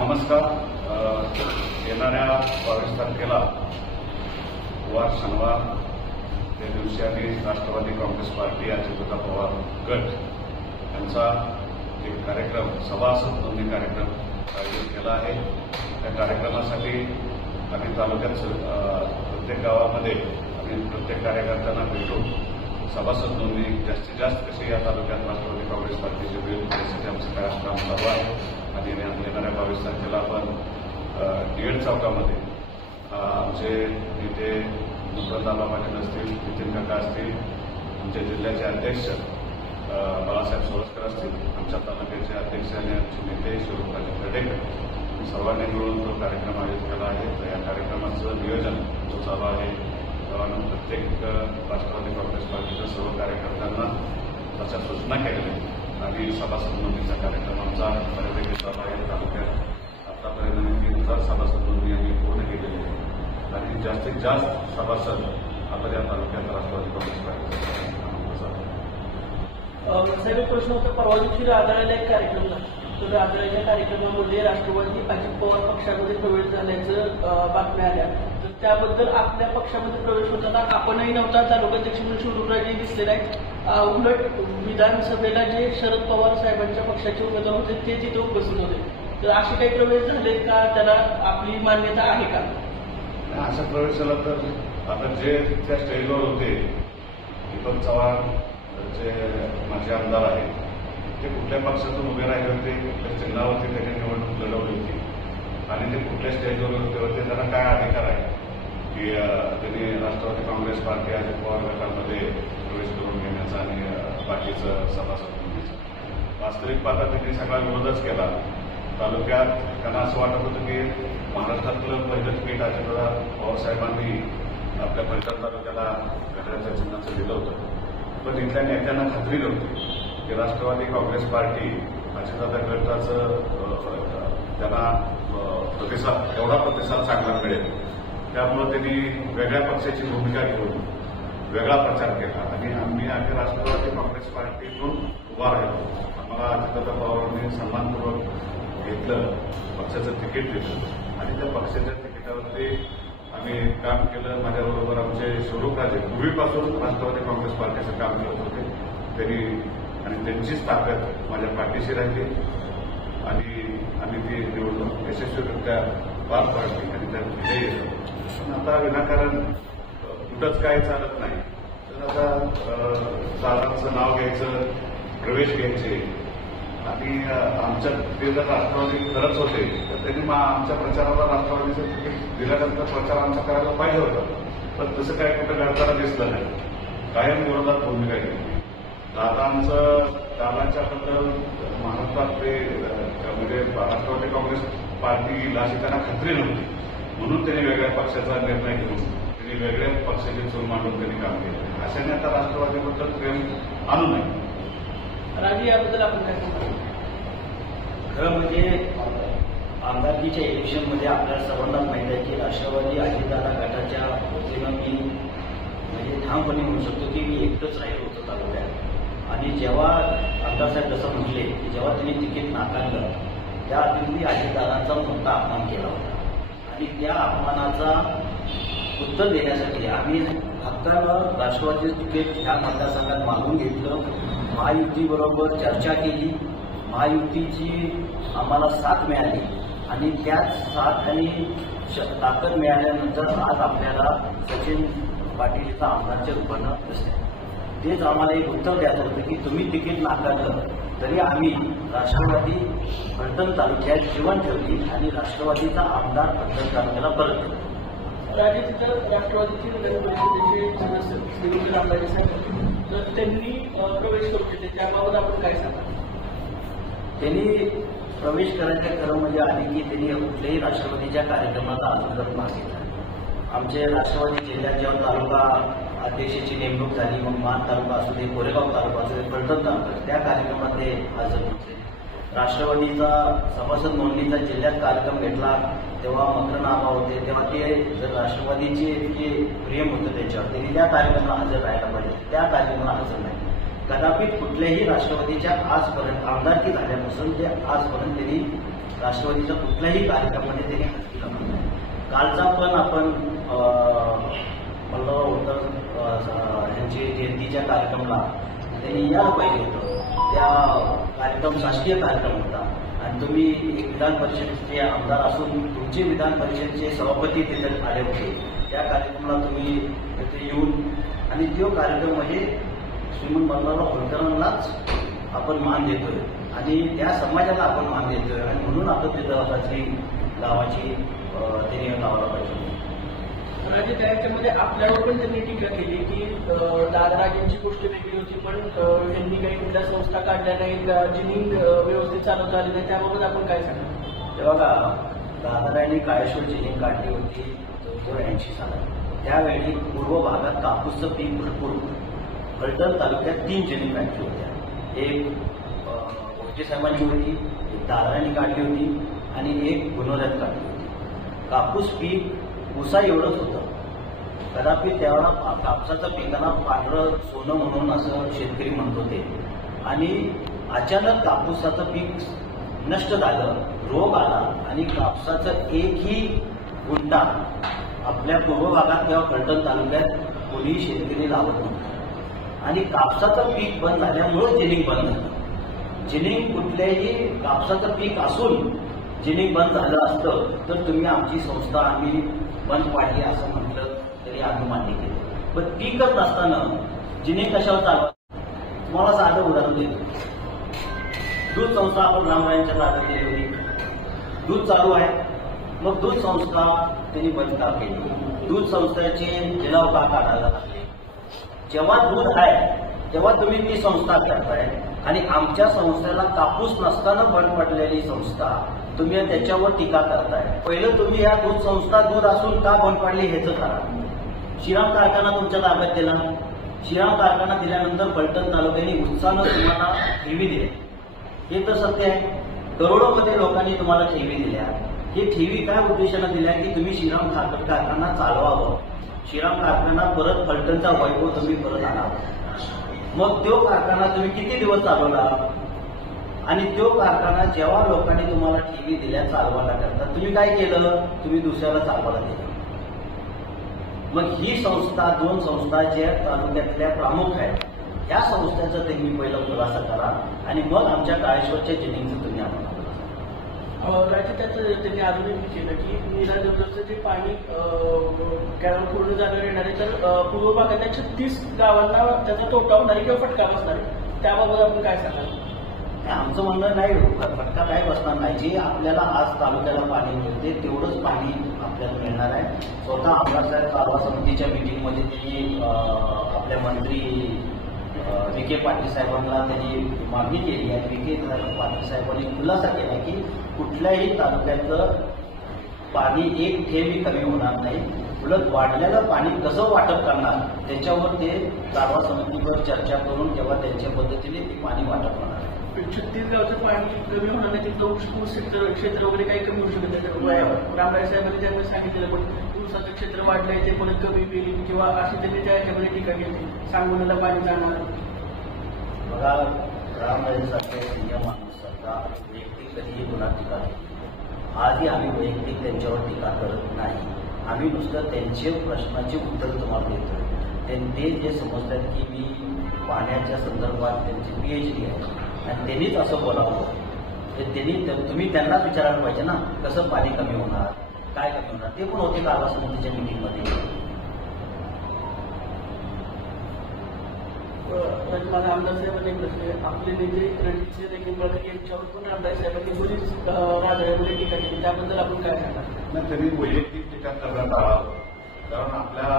नमस्कार. येणाऱ्या 22 तारखेला वार शनिवार त्या दिवशी आम्ही राष्ट्रवादी काँग्रेस पार्टी अजितदादा पवार गट यांचा एक कार्यक्रम सभासद नोंदणी कार्यक्रम आयोजित केला आहे. त्या कार्यक्रमासाठी आम्ही तालुक्यात प्रत्येक गावामध्ये आणि प्रत्येक कार्यकर्त्यांना भेटून सभासद नोंदणी जास्तीत जास्त कशी या तालुक्यात राष्ट्रवादी काँग्रेस पार्टीचे होईल यासाठी आमचं काय काम चालू आहे. आणि येणाऱ्या 22 तारखेला आपण डीएड चौकामध्ये आमचे इथे नूतनदाबा पाटील असतील, नितीन काका असतील, आमचे जिल्ह्याचे अध्यक्ष बाळासाहेब सोरसकर असतील, आमच्या तालुक्याचे अध्यक्ष आणि आमचे नेते शिवराज खेडेकर सर्वांनी मिळून तो कार्यक्रम आयोजित केला आहे. तर या कार्यक्रमाचं नियोजन जो चालू आहे प्रत्येक राष्ट्रवादी काँग्रेस पार्टीच्या सर्व कार्यकर्त्यांना त्याच्या सूचना केलेल्या आहेत आणि सभासद नोंदणीचा कार्यक्रम आमचा बऱ्यापैकी चालू आहे. तालुक्यात आतापर्यंत आम्ही 3000 सभासद नोंदणी आम्ही पूर्ण केलेली आहे आणि जास्तीत जास्त सभासद आता या तालुक्यात राष्ट्रवादी काँग्रेस पार्टीचा साहेब, एक प्रश्न होता. परवा दिवशी राधाळ्याला एक कार्यक्रम झाला. तर राधाळ्याच्या कार्यक्रमामध्ये राष्ट्रवादी अजित पवार पक्षामध्ये प्रवेश झाल्याचं बातम्या आल्या. तर त्याबद्दल आपल्या पक्षामध्ये प्रवेश होताना आपणही नव्हता, तालुकाध्यक्ष म्हणून शिवराजही दिसले नाहीत. उलट विधानसभेला जे शरद पवार साहेबांच्या पक्षाचे उमेदवार होते ते तिथे उपस्थित होते. तर असे काही प्रवेश झालेत का? त्याला आपली मान्यता आहे का? अशा प्रवेशाला तर आता जे त्या स्टेजवर होते दीपक चव्हाण जे माझे आमदार आहेत ते कुठल्या पक्षातून उभे राहिले होते, कुठल्या चिन्हावरती त्यांनी निवडणूक लढवली होती आणि ते कुठल्या स्टेजवर होते त्यांना काय अधिकार आहे की त्यांनी राष्ट्रवादी काँग्रेस पार्टी अजित पवार गटामध्ये प्रवेश करून घेण्याचा आणि बाकीचं सभासद नोंदणीचा. वास्तविक पाहता त्यांनी सगळा विरोधच केला. तालुक्यात त्यांना असं वाटत होतं की महाराष्ट्रातलं पहिलंच पीठ अजितदादा पवारसाहेबांनी आपल्या परिसर तालुक्याला घड्याळाच्या चिन्हाचं दिलं होतं. पण इथल्या नेत्यांना खात्री नव्हती की राष्ट्रवादी काँग्रेस पार्टी अजितदादा गटाचं त्यांना एवढा प्रतिसाद चांगला मिळेल. त्यामुळे त्यांनी वेगळ्या पक्षाची भूमिका घेऊन वेगळा प्रचार केला आणि आम्ही आधी राष्ट्रवादी काँग्रेस पार्टीतून उभा राहिलो. आम्हाला अजितदादा पवारांनी सन्मानपूर्वक घेतलं, पक्षाचं तिकीट दिलं आणि त्या पक्षाच्या तिकिटावरती आम्ही काम केलं. माझ्याबरोबर आमचे शिवराज पूर्वीपासून राष्ट्रवादी काँग्रेस पार्टीचं काम करत होते त्यांनी आणि त्यांचीच ताकद माझ्या पाठीशी राहिली आणि आम्ही ती निवडणूक यशस्वीरित्या पार पाडली आणि त्या विजयी येतो. पण आता विनाकारण कुठंच काय चालत नाही. तर आता दादांचं नाव घ्यायचं, प्रवेश घ्यायचे आणि आमच्या ते जर राष्ट्रवादी खरंच होते तर त्यांनी आमच्या प्रचाराला राष्ट्रवादीचं तिकीट दिल्यानंतर प्रचार आमचा करायला पाहिजे होता. पण तसं काय कुठं घडताना दिसलं नाही. कायम विरोधात भूमिका घेतली. दादांच्याबद्दल महाराष्ट्रात ते म्हणजे राष्ट्रवादी काँग्रेस पार्टीला अशी त्यांना खात्री नव्हती म्हणून त्यांनी वेगळ्या पक्षाचा निर्णय घेऊन त्यांनी वेगळ्या पक्षाची चूल मांडून त्यांनी काम केलं. अशाने आता राष्ट्रवादीबद्दल प्रेम आणू नये. राजी याबद्दल आपण काय सांगतो? खरं म्हणजे आमदारकीच्या इलेक्शनमध्ये आपल्याला सर्वांनाच माहिती आहे की राष्ट्रवादी अजितदादा गटाच्या वतीनं मी म्हणजे ठामपणे म्हणू शकतो की मी एकटंच राहिलो होतो तालुक्यात. आणि जेव्हा आमदारसाहेब जसं म्हटले की जेव्हा त्यांनी तिकीट नाकारलं त्या दिवशी अजितदादांचा मोठा अपमान केला होता आणि त्या अपमानाचा उत्तर देण्यासाठी आम्ही हक्कानं राष्ट्रवादी तिकीट ह्या मतदारसंघात मागून घेतलं. महायुतीबरोबर चर्चा केली, महायुतीची आम्हाला साथ मिळाली आणि त्याच साथ आणि ताकद मिळाल्यानंतर आज आपल्याला सचिन पाटीलचा आमदारच्या रूपानं दिसते. तेच आम्हाला एक उत्तर द्यायचं होतं की तुम्ही तिकीट नाकारलं तरी आम्ही राष्ट्रवादी फलटण तालुक्यात जीवन ठेवली आणि राष्ट्रवादीचा आमदार फलटण तालुक्याला परत केला. राजे तिथं राष्ट्रवादीचे विधान परिषदेचे सदस्य श्रीमंत रामराजे साहेब तर त्यांनी प्रवेश करू शकते, त्याबाबत आपण काय सांगा? त्यांनी प्रवेश करायचं खरं म्हणजे आधी की त्यांनी कुठल्याही राष्ट्रवादीच्या कार्यक्रमाचा आजपर्यंत भाग घेतला. आमचे राष्ट्रवादी जिल्ह्यात जेव्हा तालुका अध्यक्षाची नेमणूक झाली, मग मान तालुका असू दे, कोरेगाव तालुका असू दे, फलटण तालुका, त्या कार्यक्रमात ते हजर होते. राष्ट्रवादीचा सभासद नोंदणीचा जिल्ह्यात कार्यक्रम घेतला तेव्हा मकरनामा होते, तेव्हा ते जर राष्ट्रवादीचे इतके प्रेम होतं त्यांच्यावर त्यांनी त्या कार्यक्रमाला हजर राहायला पाहिजे. त्या कार्यक्रमाला हजर नाही. कदापि कुठल्याही राष्ट्रवादीच्या आजपर्यंत आमदारकी झाल्यापासून ते आजपर्यंत त्यांनी राष्ट्रवादीच्या कुठल्याही कार्यक्रमामध्ये त्यांनी हात दिला नाही. कालचा पण आपण मल्हारराव होळकर यांचे जयंतीच्या कार्यक्रमाला त्यांनी यायला पाहिजे होतं. त्या कार्यक्रम शासकीय कार्यक्रम होता आणि तुम्ही एक विधान परिषदेचे आमदार असून तुमचे विधान परिषदेचे सभापती तिथे आले होते. त्या कार्यक्रमाला तुम्ही तिथे येऊन आणि तो कार्यक्रम म्हणजे श्रीमंत मल्हारराव होळकरांनाच आपण मान देतोय आणि त्या समाजाला आपण मान देतोय आणि म्हणून आपण तिथं त्याची गावाची त्यांनी लावला पाहिजे. राजे त्याच्यामध्ये आपल्यावर पण त्यांनी टीका केली की दादाराजेंची गोष्ट वेगळी होती, पण त्यांनी काही कुठल्या संस्था काढल्या नाहीत, जिनिंग व्यवस्थित चालवता आली नाही, त्याबाबत आपण काय सांगा? तेव्हा का दादारायांनी काळेश्वर जिनिंग काढली होती 1980 सालात. त्यावेळी पूर्व भागात कापूसचं पीक भरपूर. फलटण तालुक्यात 3 जिनिंग फॅक्टरी होत्या. एक गोष्टी साहेबांची होती, एक दादारांनी काढली होती आणि एक गुणवत्यात काढली होती. कापूस पीक ऊसा एवढंच होतं. कदापि त्यावेळेला कापसाचं पिकाला पांढरं सोनं म्हणून असं शेतकरी म्हणत होते आणि अचानक कापूसाचं पीक नष्ट झालं, रोग आला आणि कापसाचं एकही गुंठा आपल्या पूर्व भागात किंवा फलटण तालुक्यात कोणी शेतकरी लावत नव्हतं आणि कापसाचं पीक बंद झाल्यामुळे जिनिंग बंद झालं. जिनिंग कुठल्याही कापसाचं पीक असून जिनिंग बंद झालं असतं तर तुम्ही आमची संस्था आम्ही बंद पाडली असं म्हटलं तरी आम्ही मान्य केलं. पण पीकच नसताना जिनिंग कशावर चालवा? तुम्हाला साधं उदाहरण देतो. दूध संस्था आपण रामरायांच्या ताब्यात दिली होती. दूध चालू आहे, मग दूध संस्था त्यांनी बंद का केली? दूध संस्थेचे लिलाव का काढायला लागले? जेव्हा दूध आहे तेव्हा तुम्ही ती संस्था करताय आणि आमच्या संस्थेला कापूस नसताना बंद पडलेली संस्था तुम्ही त्याच्यावर टीका करताय. पहिलं तुम्ही या दूध संस्था दूध असून का बंद पडली हेच करा. श्रीराम कारखाना तुमच्या ताब्यात दिला. श्रीराम कारखाना दिल्यानंतर फलटण तालुक्याने उत्साहानं तुम्हाला ठेवी दिल्या. हे तर सत्य आहे. करोडोमध्ये लोकांनी तुम्हाला ठेवी दिल्या. हे ठेवी काय उद्देशानं दिल्या की तुम्ही श्रीराम कारखाना चालवावं. श्रीराम कारखाना परत फलटणचा वैभव तुम्ही परत आणावा. मग तो कारखाना तुम्ही किती दिवस चालवला आणि तो कारखाना जेव्हा लोकांनी तुम्हाला ठेवी दिल्या चालवायला करता तुम्ही काय केलं? तुम्ही दुसऱ्याला चालवायला दिलं. मग ही संस्था 2 संस्था ज्या तालुक्यातल्या प्रमुख आहेत ह्या संस्थेचा तुम्ही पहिला खुलासा करा आणि मग आमच्या काळेश्वरच्या जिनिंगचं तुम्ही आम्हाला राजे त्याचं त्यांनी अजूनही केलं की नीरा जे पाणी कॅनल पूर्ण जाणार येणार आहे तर पूर्व भागातल्या 36 गावांना त्याचा तोटा होणार आहे किंवा फटका बसणार आहे, त्याबाबत आपण काय सांगाल? आमचं म्हणणं नाही फटका काही बसणार नाही. जे आपल्याला आज तालुक्याला पाणी मिळते तेवढंच पाणी आपल्याला मिळणार आहे. स्वतः आमदार साहेब कारवा समितीच्या मिटिंगमध्ये त्यांनी आपल्या मंत्री विखे पाटील साहेबांना त्यांनी मागणी केली आहे. विखे पाटील साहेबांनी खुलासा केला की कुठल्याही तालुक्याचं पाणी एक थेंबही कमी होणार नाही. उलट वाढलेलं पाणी कसं वाटप करणार त्याच्यावर ते कारवा समितीवर चर्चा करून तेव्हा त्यांच्या पद्धतीने ते पाणी वाटप होणार आहे. 36 गावचं पाणी कमी होणार नाही, तिथं क्षेत्र वगैरे काही कमी होऊ शकत नाही. रामराय साहेबांनी त्यावेळेस सांगितलेलं पण ऊसाचं क्षेत्र वाढलंय ते पण कमी पेली किंवा अशी त्यांनी त्याच्यामध्ये टीका केली. सांगूनला पाणी जाणार. बघा रामरायांसारखे सिंह माणूस सरकार वैयक्तिक कधीही गुन्हा टीका केली. आजही आम्ही वैयक्तिक त्यांच्यावर टीका करत नाही. आम्ही नुसतं त्यांचे प्रश्नाचे उत्तर तुम्हाला देतोय. ते जे समजतात की मी पाण्याच्या संदर्भात त्यांची PhD आहे आणि त्यांनीच असं बोलावं तर तुम्ही त्यांनाच विचारायला पाहिजे ना कसं पाणी कमी होणार, काय कमी होणार. ते पण होते कारवा समितीच्या मिटिंगमध्ये. माझा आमदार साहेबांनी प्रश्न आहे. आपले नेते रणजित देखील प्रगती यांच्यावर पण आमदार साहेबांनी बरीच राजकारणामध्ये टीका केली, त्याबद्दल आपण काय सांगणार? त्यांनी वैयक्तिक टीका करण्यात आला कारण आपल्या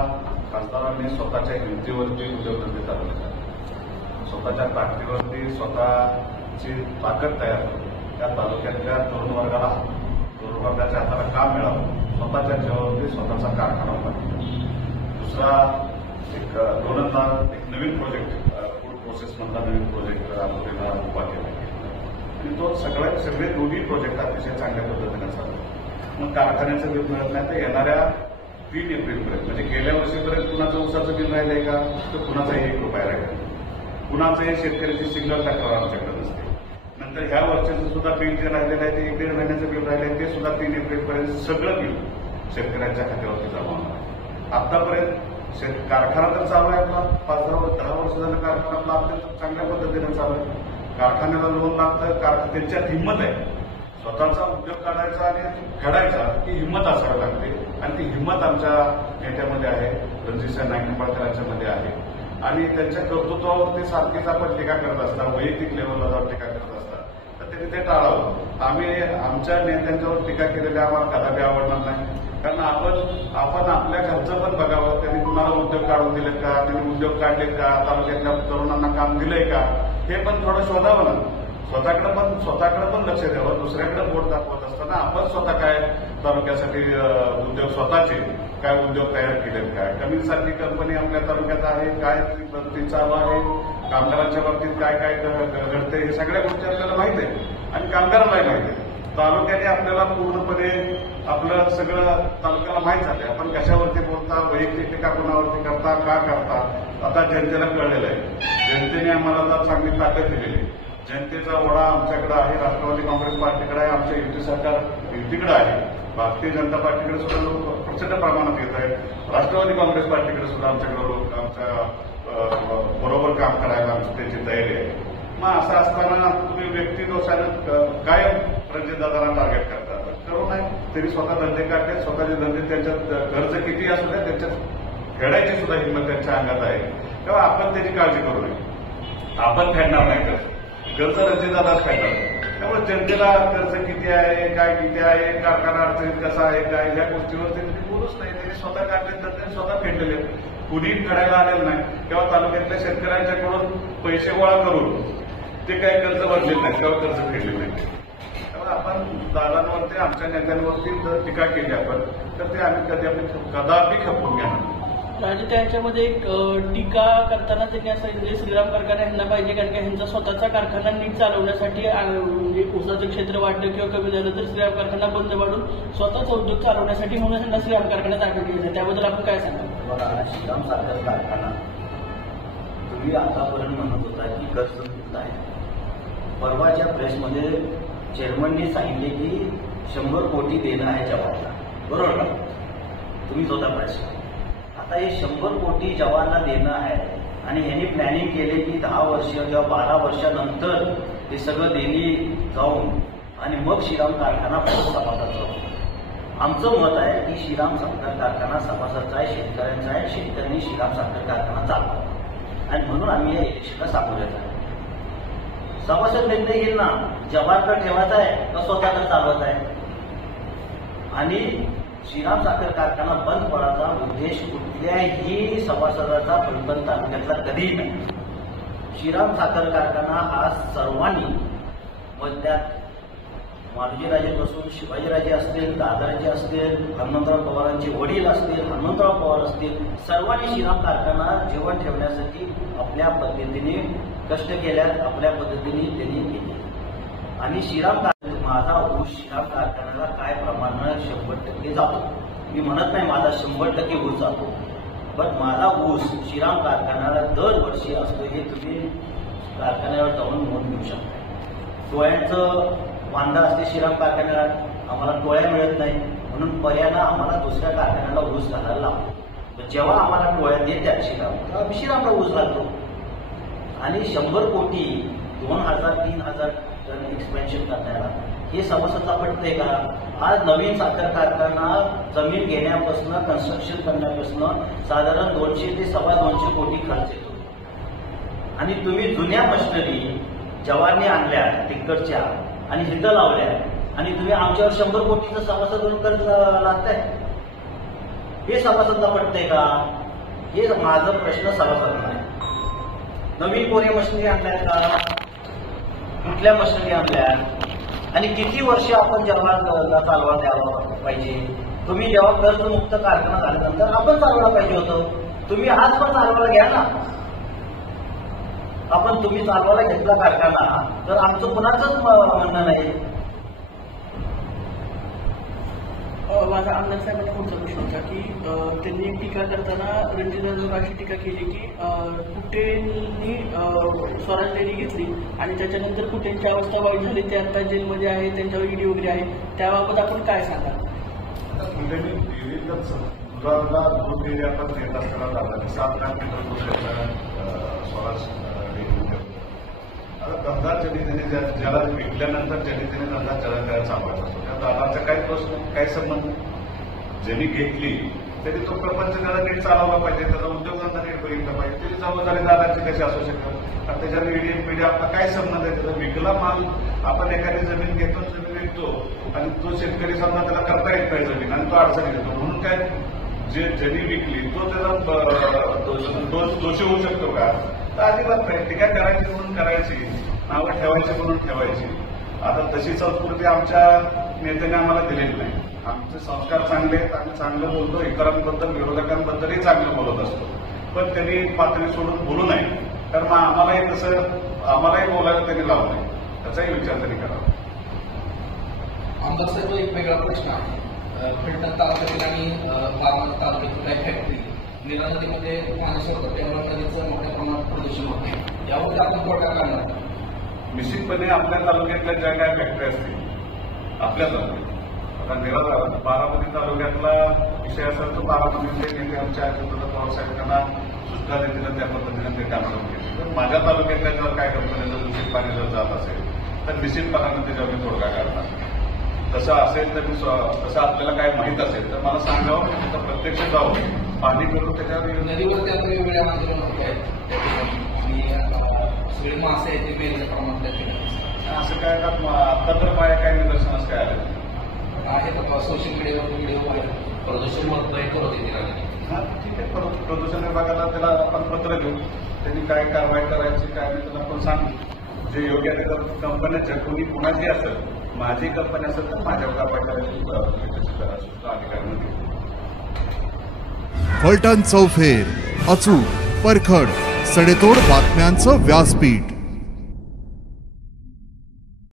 खासदारांनी स्वतःच्या हिमतीवरती उद्योगधंदे चालवले. स्वतःच्या ताकदीवरती स्वतःची ताकद तयार करून त्या तालुक्यातल्या तरुण वर्गाच्या हाताला काम मिळावं स्वतःच्या जीवावरती स्वतःचा कारखाना उभा केला. दुसरा एक एक नवीन प्रोजेक्ट फूड प्रोसेस मधला नवीन प्रोजेक्ट रामपुरीला उभा केला आणि तो सगळे दोन्ही प्रोजेक्ट अतिशय चांगल्या पद्धतीने चालू. मग कारखान्याचं बिल मिळत नाही तर येणाऱ्या 3 एप्रिलपर्यंत म्हणजे गेल्या वर्षीपर्यंत कुणाचं ऊसाचं बिल राहिलंय का तर कुणाचाही 1 रुपया राहिला. कुणाचंही शेतकऱ्याची सिंगल तक्रार आमच्याकडे नसते. नंतर ह्या वर्षाचं सुद्धा बिल जे राहिलेलं आहे ते 1-1.5 महिन्याचं बिल राहिलं ते सुद्धा 3 एप्रिलपर्यंत सगळं बिल शेतकऱ्यांच्या खात्यावरती जमा होणार. आतापर्यंत कारखाना तर चालू आहे आपला 5-10 वर्ष झालं कारखाना आपला आपल्या चांगल्या पद्धतीने चालू आहे. कारखान्याला लोन लागतं, त्यांच्यात हिंमत आहे. स्वतःचा उद्योग काढायचा आणि फेडायचा ही हिंमत असावी लागते आणि ती हिंमत आमच्या नेत्यामध्ये आहे, रणजितसिंह नाईक निंबाळकर यांच्यामध्ये आहे. आणि त्यांच्या कर्तृत्वावर ते सारखीच आपण टीका करत असतात, वैयक्तिक लेवलला जाऊन टीका करत असतात, तर त्यांनी ते टाळावं. आम्ही आमच्या नेत्यांच्यावर टीका केलेल्या आम्हाला कदापि आवडणार नाही. कारण आपण आपल्या घरचं पण बघावं. त्यांनी कुणाला उद्योग काढून दिले का, त्यांनी उद्योग काढलेत का, तालुक्यातल्या तरुणांना काम दिलंय का, हे पण थोडं शोधावं ना. स्वतःकडे पण लक्ष द्यावं. दुसऱ्याकडे बोट दाखवत असताना आपण स्वतः काय तालुक्यासाठी उद्योग स्वतःचे काय उद्योग तयार केलेत, काय कमीसारखी कंपनी आपल्या तालुक्यात आहे, काय ती चालू आहे, कामगारांच्या बाबतीत काय काय घडते, हे सगळ्या गोष्टी आपल्याला माहिती आहे आणि कामगारांनाही माहिती आहे. तालुक्याने आपल्याला पूर्णपणे आपलं सगळं तालुक्याला माहीत झालंय. आपण कशावरती बोलता, वैयक्तिक टीका कोणावरती करता, का करता, आता जनतेला कळलेलं आहे. जनतेने आम्हाला चांगली ताकद दिलेली. जनतेचा ओढा आमच्याकडे आहे, राष्ट्रवादी काँग्रेस पार्टीकडे आहे, आमच्या युती सरकार युतीकडे आहे, भारतीय जनता पार्टीकडे सुद्धा लोक प्रचंड प्रमाणात येत आहेत. राष्ट्रवादी काँग्रेस पार्टीकडे सुद्धा आमच्याकडे लोक आमच्या बरोबर काम करायला त्याची तयारी आहे. मग असं असताना तुम्ही व्यक्ती दोषानं काय रणजितदादांना टार्गेट करता? करू नाही. तरी स्वतः धंदे काढते, स्वतःचे धंदे त्यांच्यात खर्च किती असू द्या त्याच्यात फेडायची सुद्धा हिंमत त्यांच्या अंगात आहे. तेव्हा आपण त्याची काळजी करू नये. आपण फेडणार नाही कर्ज रणजितदादाच फेडणार. त्यामुळे जनतेला कर्ज किती आहे, काय किती आहे, कारखाना अडचणीत कसा आहे, काय ह्या गोष्टीवर त्यांनी बोलूच नाही. त्यांनी स्वतः काढले तर त्यांनी स्वतः फेडलेले. कुणी करायला आलेलं नाही. तेव्हा तालुक्यातल्या शेतकऱ्यांच्याकडून पैसे गोळा करून ते काही कर्ज भरले नाही, तेव्हा कर्ज फेडले नाही. त्यामुळे आपण दादांवरती, आमच्या नेत्यांवरती जर टीका केली आपण तर ते आम्ही कदापि खपवून घेणार. आणि त्याच्यामध्ये एक टीका करताना त्यांनी असं म्हणजे श्रीराम कारखाना ह्यांना पाहिजे, कारण की ह्यांचा स्वतःचा कारखाना नीट चालवण्यासाठी म्हणजे ऊसाचं क्षेत्र वाढलं किंवा कमी झालं तर श्रीराम कारखाना बंद पाडून स्वतःचा उद्योग चालवण्यासाठी म्हणून ह्यांना श्रीराम कारखाना ताब्यात घ्यायचा. त्याबद्दल आपण काय सांगाल? बघा, श्रीराम साखर कारखाना तुम्ही आतापर्यंत म्हणत होता की कर्जमुक्त आहे. परवाच्या प्रेसमध्ये चेअरमनने सांगितले की 100 कोटी देणं आहे जवानला, बरोबर ना? तुम्हीच होता प्रेस. आता हे 100 कोटी जवानला देणं आहे आणि यांनी प्लॅनिंग केले की 10 वर्ष किंवा 12 वर्षानंतर हे सगळं देणी जाऊन आणि मग श्रीराम कारखाना सभासद जाऊ. आमचं मत आहे की श्रीराम साखर कारखाना सभासदचा आहे, शेतकऱ्यांचा आहे. शेतकऱ्यांनी श्रीराम साखर कारखाना चालवा आणि म्हणून आम्ही या इलेक्शनला सामोरे आहे. सभासद निर्णय घेईल ना, जवानकडे ठेवायचा आहे का स्वतःकडे चालवायचा आहे. आणि श्रीराम साखर कारखाना बंद पडायचा उद्देश कुठल्याही सभासदाचा फलटण तालुक्यातला कधीही नाही. श्रीराम साखर कारखाना हा सर्वांनी त्यात मारुजीराजेपासून शिवाजीराजे असतील, दादाराजे असतील, हनुमंतराव पवारांचे वडील असतील, हनुमंतराव पवार असतील, सर्वांनी श्रीराम कारखाना जीवन ठेवण्यासाठी आपल्या पद्धतीने कष्ट केल्यात, आपल्या पद्धतीने त्यांनी केले. आणि श्रीराम माझा ऊस श्रीराम कारखान्याला काय प्रमाणात 100% जातो. मी म्हणत नाही माझा 100% ऊस जातो, पण माझा ऊस श्रीराम कारखान्याला दरवर्षी असतो हे तुम्ही कारखान्यावर जाऊन नोंद घेऊ शकता. टोळ्यांचं वांदा असते श्रीराम कारखान्याला, आम्हाला टोळ्या मिळत नाही म्हणून पर्यायानं आम्हाला दुसऱ्या कारखान्याला ऊस घालायला लागतो. जेव्हा आम्हाला टोळ्या देतात श्रीराम, तेव्हा आम्ही श्रीरामला ऊस घालतो. आणि 100 कोटी 2000-3000 टन एक्सपेन्शन करण्याला हे सभासदता पडतंय का? आज नवीन साखर कारखाना जमीन घेण्यापासून कन्स्ट्रक्शन करण्यापासून साधारण 200 ते 250 कोटी खर्च येतो. आणि तुम्ही जुन्या मशिनरी जवानने आणल्या तिकडच्या आणि हिथं लावल्या आणि तुम्ही आमच्यावर 100 कोटीचं सभासद कर्ज लागताय. हे सभासदता पडतंय का? हे माझा प्रश्न सभासद आहे. नवीन कोणी मशिनरी आणल्यात का? कुठल्या मशिनरी आणल्या आणि किती वर्ष आपण जवानला चालवा द्यावा पाहिजे? तुम्ही जेव्हा कर्जमुक्त कारखाना झाल्यानंतर आपण चालवला पाहिजे होतं. तुम्ही आज पण चालवायला घ्या ना. आपण तुम्ही चालवायला घेतला कारखाना तर आमचं कुणाचंच म्हणणं नाही. माझा आमदार साहेबांना पुढचा प्रश्न होता की त्यांनी टीका करताना रणजित अशी टीका केली की कुटेंनी स्वराज रॅली घेतली आणि त्याच्यानंतर कुटेंची अवस्था वाईट झाली, ते आता जेलमध्ये आहे, त्यांच्यावर ईडी वगैरे आहे, त्याबाबत आपण काय सांगा? कुठेही डेलीतच दुधाला दूध डेअरी आपण देत असताना दादा 7 लाख लिटर दूध स्वराज आता धंदा ज्यांनी ज्याला विकल्यानंतर ज्यांनी धंदा त्याला चालवायचा असतो. त्या दादाचा काय प्रश्न, काय संबंध? ज्यांनी घेतली तरी तो प्रपंच त्याला नीट चालवला पाहिजे, त्याचा उद्योगधंदा नीट बघितला पाहिजे, त्याची जबाबदारी दादाची कशी असू शकत? आता त्याच्यावर ईडी आपला काय संबंध आहे? त्याचा विकला माल आपण एखादी जमीन घेतो, जमीन विकतो आणि तो शेतकरी समजा त्याला करता येत नाही जमीन आणि तो अडचणी येतो, म्हणून काय ज्यांनी विकली तो त्याचा दोषी होऊ शकतो का? तर अजिबात नाही. टीका करायची म्हणून करायची, नावं ठेवायची म्हणून ठेवायची. आता तशी संस्कृती आमच्या नेत्याने आम्हाला दिलेली नाही. आमचे संस्कार चांगले आहेत, आम्ही चांगलं बोलतो, इतरांबद्दल विरोधकांबद्दलही चांगलं बोलत असतो, पण त्यांनी पातळी सोडून बोलू नये, कारण आम्हालाही बोलायला त्यांनी लावू नये, त्याचाही विचार त्यांनी करावा. आमदार साहेब, एक वेगळा प्रश्न आहे. फलटण तालुक्यातील आणि बारामती तालुक्यातील काही फॅक्टरी नीरा नदीमध्ये पाणी सोडतात, त्यामुळे नदीचं मोठ्या प्रमाणात प्रदूषण होते, यावर आपण तोडगा काढणार? निश्चितपणे आपल्या तालुक्यातल्या ज्या काय फॅक्टरी असतील आपल्या तालुक्यात, आता नीरा बारामती तालुक्यातला विषय असेल तर बारामतीचे नेते आमच्या अजितदादा पवार साहेब त्यांना सूचना देतील, त्या पद्धतीने ते काम करून घेतील. तर माझ्या तालुक्यातल्या जर काय कंपन्यांचं दूषित पाणी जर जात असेल तर निश्चितपणाने त्याच्यावर मी तोडगा काढणार. तसं असेल तर तसं आपल्याला काय माहीत असेल तर मला सांगावं, तर प्रत्यक्ष जाऊन पाणी करून त्याच्यावर नदीवर त्या वेगवेगळ्या आंदोलन होत आहेत आणि सगळे मासे आहेत ते मेरेच्या प्रमाणात असं काय आता तर काय निदर्शनास काय आलं आहे तर सोशल मीडियावर व्हिडिओ आहे प्रदूषण होतंय करत येते. हा ठीक आहे, परत प्रदूषण विभागाला त्याला आपण पत्र देऊ, त्यांनी काय कारवाई करायची काय नाही त्याला आपण सांगू. जे योग्य आहे तर कंपन्याच्या कुणाची असेल, माझी कंपनी असेल तर माझ्यावर कारवाई करायची अधिकार नाही. फलटण चौफेर, अचूक, परखड, सडेतोड बातम्यांचं व्यासपीठ.